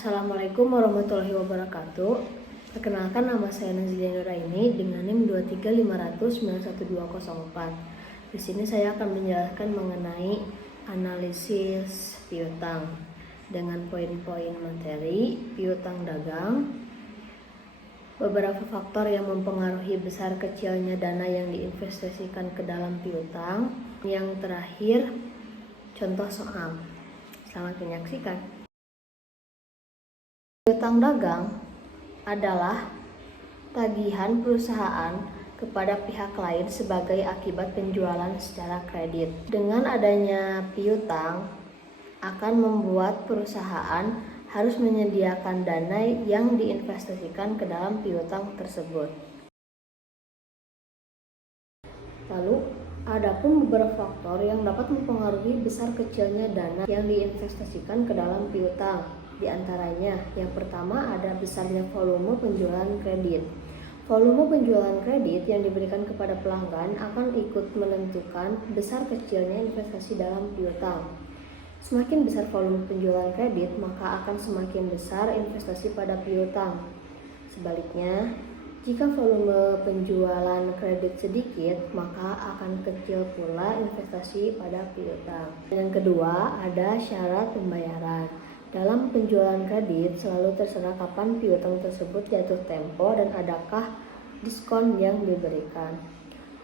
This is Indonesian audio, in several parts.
Assalamualaikum warahmatullahi wabarakatuh. Perkenalkan, nama saya Nazlia Nuraini dengan NIM 23500910204. Di sini saya akan menjelaskan mengenai analisis piutang dengan poin-poin materi piutang dagang, beberapa faktor yang mempengaruhi besar kecilnya dana yang diinvestasikan ke dalam piutang, yang terakhir contoh soal. Selamat menyaksikan. Piutang dagang adalah tagihan perusahaan kepada pihak lain sebagai akibat penjualan secara kredit. Dengan adanya piutang akan membuat perusahaan harus menyediakan dana yang diinvestasikan ke dalam piutang tersebut. Lalu, adapun beberapa faktor yang dapat mempengaruhi besar kecilnya dana yang diinvestasikan ke dalam piutang. Di antaranya, yang pertama ada besarnya volume penjualan kredit. Volume penjualan kredit yang diberikan kepada pelanggan akan ikut menentukan besar kecilnya investasi dalam piutang. Semakin besar volume penjualan kredit, maka akan semakin besar investasi pada piutang. Sebaliknya, jika volume penjualan kredit sedikit, maka akan kecil pula investasi pada piutang. Yang kedua, ada syarat pembayaran. Dalam penjualan kredit selalu terserah kapan piutang tersebut jatuh tempo dan adakah diskon yang diberikan.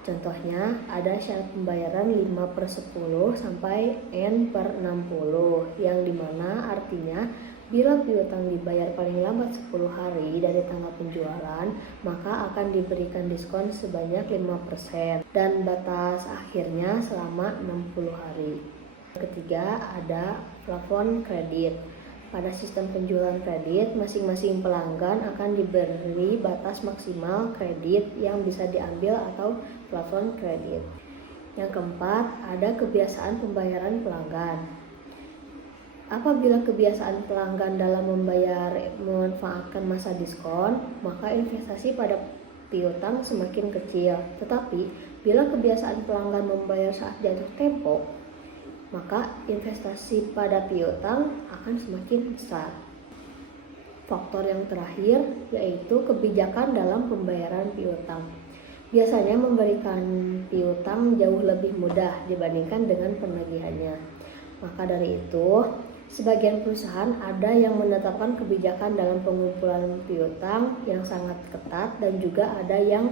Contohnya, ada syarat pembayaran 5/10 sampai N/60, yang dimana artinya bila piutang dibayar paling lambat 10 hari dari tanggal penjualan, maka akan diberikan diskon sebanyak 5% dan batas akhirnya selama 60 hari. Ketiga, ada plafon kredit. Pada sistem penjualan kredit, masing-masing pelanggan akan diberi batas maksimal kredit yang bisa diambil atau plafon kredit. Yang keempat, ada kebiasaan pembayaran pelanggan. Apabila kebiasaan pelanggan dalam membayar memanfaatkan masa diskon, maka investasi pada piutang semakin kecil. Tetapi, bila kebiasaan pelanggan membayar saat jatuh tempo, maka investasi pada piutang akan semakin besar. Faktor yang terakhir yaitu kebijakan dalam pembayaran piutang. Biasanya memberikan piutang jauh lebih mudah dibandingkan dengan penagihannya. Maka dari itu, sebagian perusahaan ada yang menetapkan kebijakan dalam pengumpulan piutang yang sangat ketat dan juga ada yang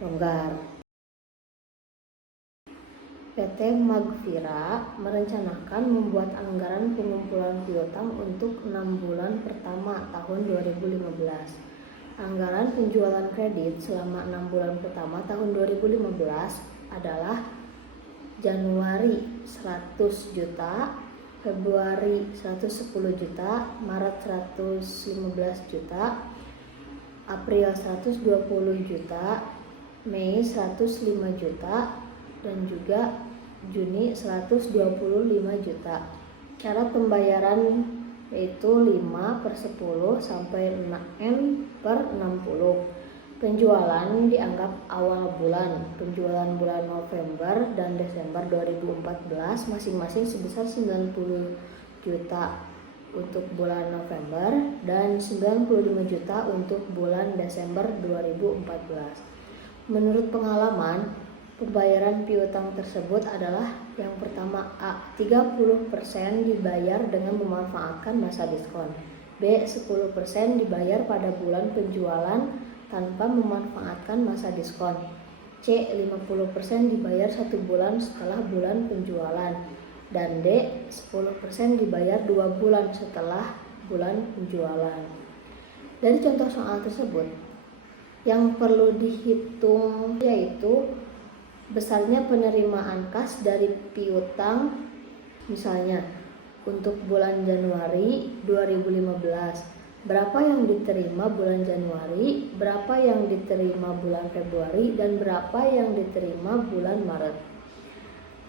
longgar. PT Magvira merencanakan membuat anggaran pengumpulan piutang untuk 6 bulan pertama tahun 2015. Anggaran penjualan kredit selama 6 bulan pertama tahun 2015 adalah Januari 100 juta, Februari 110 juta, Maret 115 juta, April 120 juta, Mei 105 juta, dan juga Juni 125 juta. Syarat pembayaran yaitu 5/10 sampai N/60. Penjualan dianggap awal bulan. Penjualan bulan November dan Desember 2014 masing-masing sebesar 90 juta untuk bulan November dan 95 juta untuk bulan Desember 2014. Menurut pengalaman, pembayaran piutang tersebut adalah yang pertama A. 30% dibayar dengan memanfaatkan masa diskon. B. 10% dibayar pada bulan penjualan tanpa memanfaatkan masa diskon. C. 50% dibayar 1 bulan setelah bulan penjualan. Dan D. 10% dibayar 2 bulan setelah bulan penjualan. Dari contoh soal tersebut, yang perlu dihitung yaitu besarnya penerimaan kas dari piutang. Misalnya, untuk bulan Januari 2015, berapa yang diterima bulan Januari, berapa yang diterima bulan Februari, dan berapa yang diterima bulan Maret.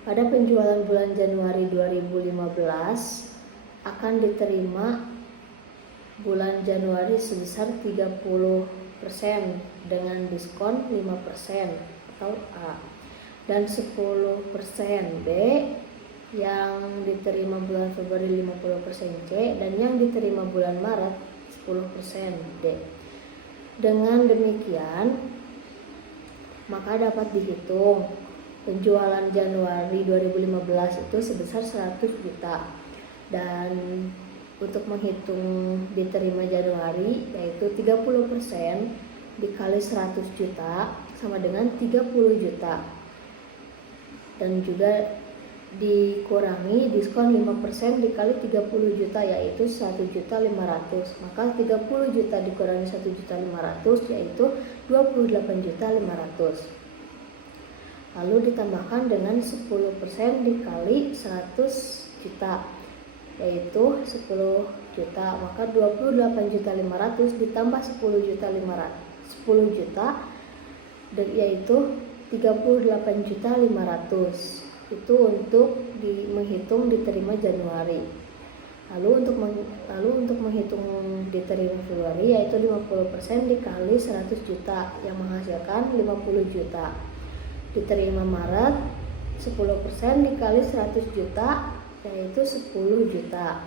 Pada penjualan bulan Januari 2015 akan diterima bulan Januari sebesar 30% dengan diskon 5% atau A, dan 10% B yang diterima bulan Februari 50% C, dan yang diterima bulan Maret 10% D. Dengan demikian, maka dapat dihitung penjualan Januari 2015 itu sebesar 100 juta. Dan untuk menghitung diterima Januari, yaitu 30% dikali 100 juta sama dengan 30 juta. Dan juga dikurangi diskon 5% dikali 30 juta, yaitu 1.500.000. Maka 30 juta dikurangi 1.500.000 yaitu 28.500.000. Lalu ditambahkan dengan 10% dikali 100 juta, yaitu 10 juta. Maka 28.500.000 ditambah 10 juta dan yaitu 38.500.000. Itu untuk menghitung diterima Januari. Lalu untuk menghitung diterima Februari, yaitu 50% dikali 100 juta yang menghasilkan 50 juta. Diterima Maret 10% dikali 100 juta yaitu 10 juta.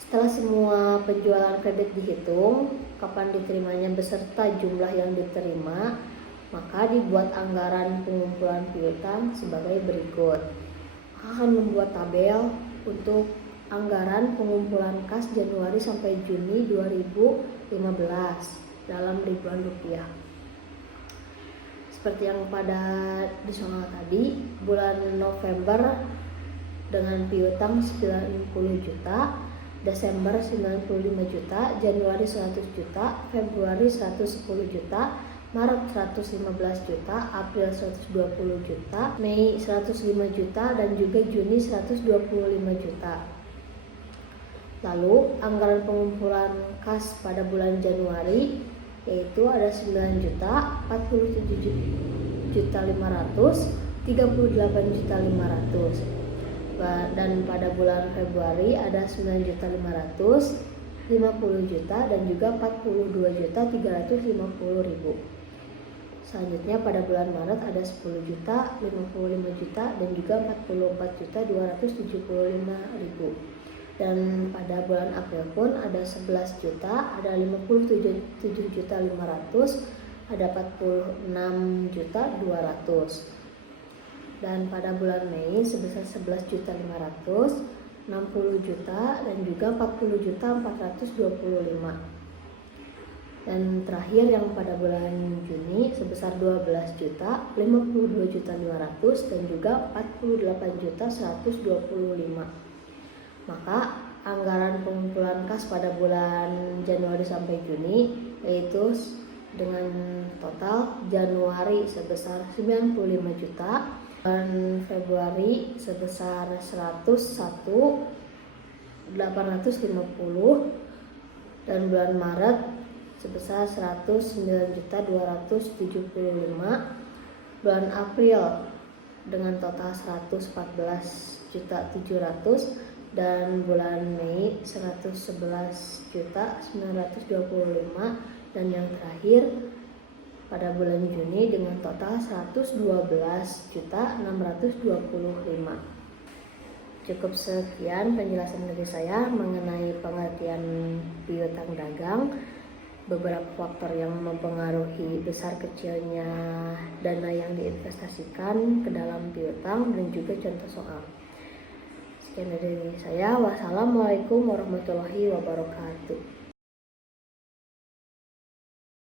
Setelah semua penjualan kredit dihitung, kapan diterimanya beserta jumlah yang diterima, maka dibuat anggaran pengumpulan piutang sebagai berikut. Akan membuat tabel untuk anggaran pengumpulan kas Januari sampai Juni 2015 dalam ribuan rupiah. Seperti yang pada disoal tadi, bulan November dengan piutang 90 juta, Desember 95 juta, Januari 100 juta, Februari 110 juta, Maret 115 juta, April 120 juta, Mei 105 juta, dan juga Juni 125 juta. Lalu anggaran pengumpulan kas pada bulan Januari yaitu ada 9 juta, 47 juta 500, 38 juta 500. Dan pada bulan Februari ada 9 juta 500, 50 juta, dan juga 42 juta 350.000. Selanjutnya pada bulan Maret ada 10 juta, 55 juta, dan juga 44 juta 275.000. Dan pada bulan April pun ada 11 juta, ada 57 juta 500, ada 46 juta 200. Dan pada bulan Mei sebesar 11 juta 500, 60 juta, dan juga 40 juta 425. Dan terakhir yang pada bulan Juni sebesar 12 juta, 52 juta 500, dan juga 48 juta 125. Maka anggaran pengumpulan kas pada bulan Januari sampai Juni yaitu dengan total Januari sebesar 95 juta, bulan Februari sebesar 101.850, dan bulan Maret sebesar 109.275, bulan April dengan total 114.700, dan bulan Mei 111.925, dan yang terakhir pada bulan Juni dengan total 112.625. Cukup sekian penjelasan dari saya mengenai pengertian piutang dagang, beberapa faktor yang mempengaruhi besar kecilnya dana yang diinvestasikan ke dalam piutang, dan juga contoh soal. Sekian dari saya. Wassalamualaikum warahmatullahi wabarakatuh.